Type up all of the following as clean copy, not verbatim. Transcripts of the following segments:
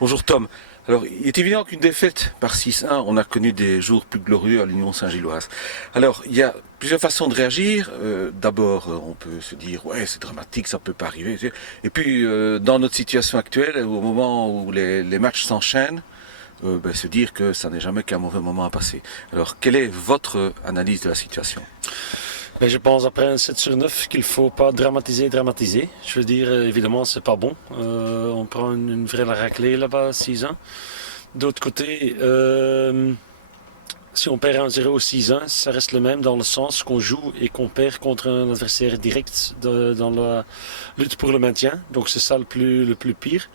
Bonjour Tom. Alors, il est évident qu'une défaite par 6-1, on a connu des jours plus glorieux à l'Union Saint-Gilloise. Alors, il y a plusieurs façons de réagir. D'abord, on peut se dire, ouais, c'est dramatique, ça peut pas arriver. Et puis, dans notre situation actuelle, au moment où les matchs s'enchaînent, se dire que ça n'est jamais qu'un mauvais moment à passer. Alors, quelle est votre analyse de la situation? Mais je pense après un 7 sur 9 qu'il ne faut pas dramatiser. Je veux dire, évidemment, c'est pas bon. On prend une vraie raclée là-bas, 6-1. D'autre côté, si on perd 1-0 ou 6-1, ça reste le même dans le sens qu'on joue et qu'on perd contre un adversaire direct dans la lutte pour le maintien. Donc c'est ça le plus pire.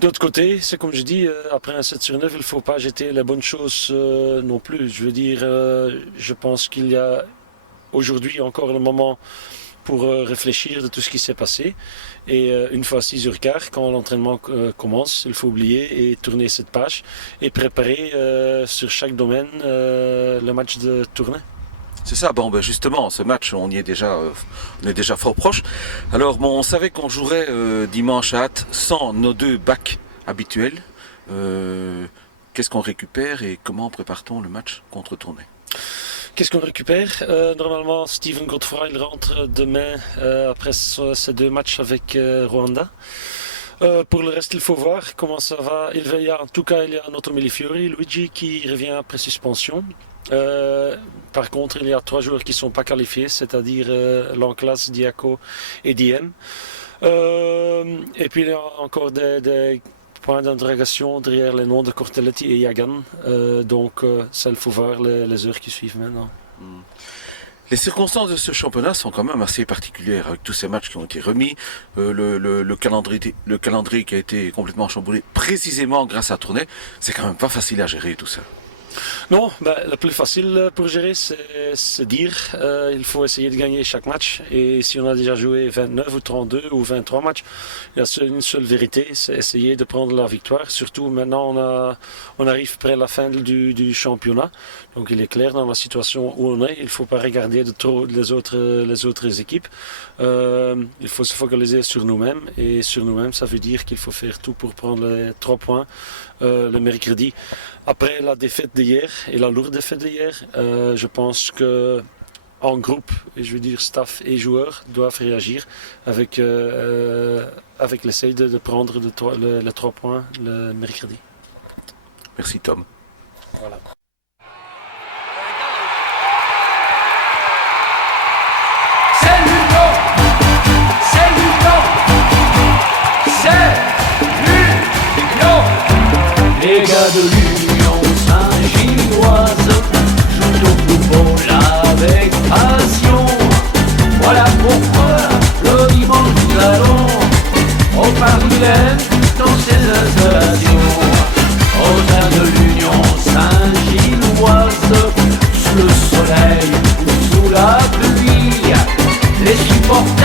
D'autre côté, c'est comme je dis, après un 7 sur 9, il ne faut pas jeter les bonnes choses non plus. Je veux dire, je pense qu'il y a aujourd'hui encore le moment pour réfléchir de tout ce qui s'est passé. Et une fois 6h15, quand l'entraînement commence, il faut oublier et tourner cette page et préparer sur chaque domaine le match de tournée. C'est ça, justement, ce match, on est déjà fort proche. Alors on savait qu'on jouerait dimanche à Ath sans nos deux backs habituels. Qu'est-ce qu'on récupère et comment prépare-t-on le match contre Tournai? Qu'est-ce qu'on récupère? Normalement, Steven Godfrey il rentre demain après ces deux matchs avec Rwanda. Pour le reste, il faut voir comment ça va. En tout cas, il y a Noto Melifiori, Luigi qui revient après suspension. Par contre, il y a 3 joueurs qui ne sont pas qualifiés, c'est-à-dire Lanclas, Diaco et Diem. Et puis il y a encore des points d'interrogation derrière les noms de Cortelletti et Yagan. Ça, il faut voir les heures qui suivent maintenant. Les circonstances de ce championnat sont quand même assez particulières, avec tous ces matchs qui ont été remis, le calendrier qui a été complètement chamboulé précisément grâce à Tournai. C'est quand même pas facile à gérer tout ça. Non, le plus facile pour gérer, c'est dire il faut essayer de gagner chaque match. Et si on a déjà joué 29 ou 32 ou 23 matchs, il y a une seule vérité, c'est essayer de prendre la victoire. Surtout maintenant, on arrive près de la fin du championnat. Donc il est clair dans la situation où on est, il ne faut pas regarder de trop les autres équipes. Il faut se focaliser sur nous-mêmes. Et sur nous-mêmes, ça veut dire qu'il faut faire tout pour prendre les 3 points le mercredi. Après la défaite d'hier et la lourde défaite d'hier, je pense que en groupe, et je veux dire staff et joueurs doivent réagir avec l'essai de prendre les 3 points le mercredi. Merci Tom. Voilà. Les gars de l'Union Saint-Gilloise jouent au football avec passion. Voilà pourquoi le dimanche nous allons au Paris dans ses installations. Au sein de l'Union Saint-Gilloise, sous le soleil ou sous la pluie, les supporters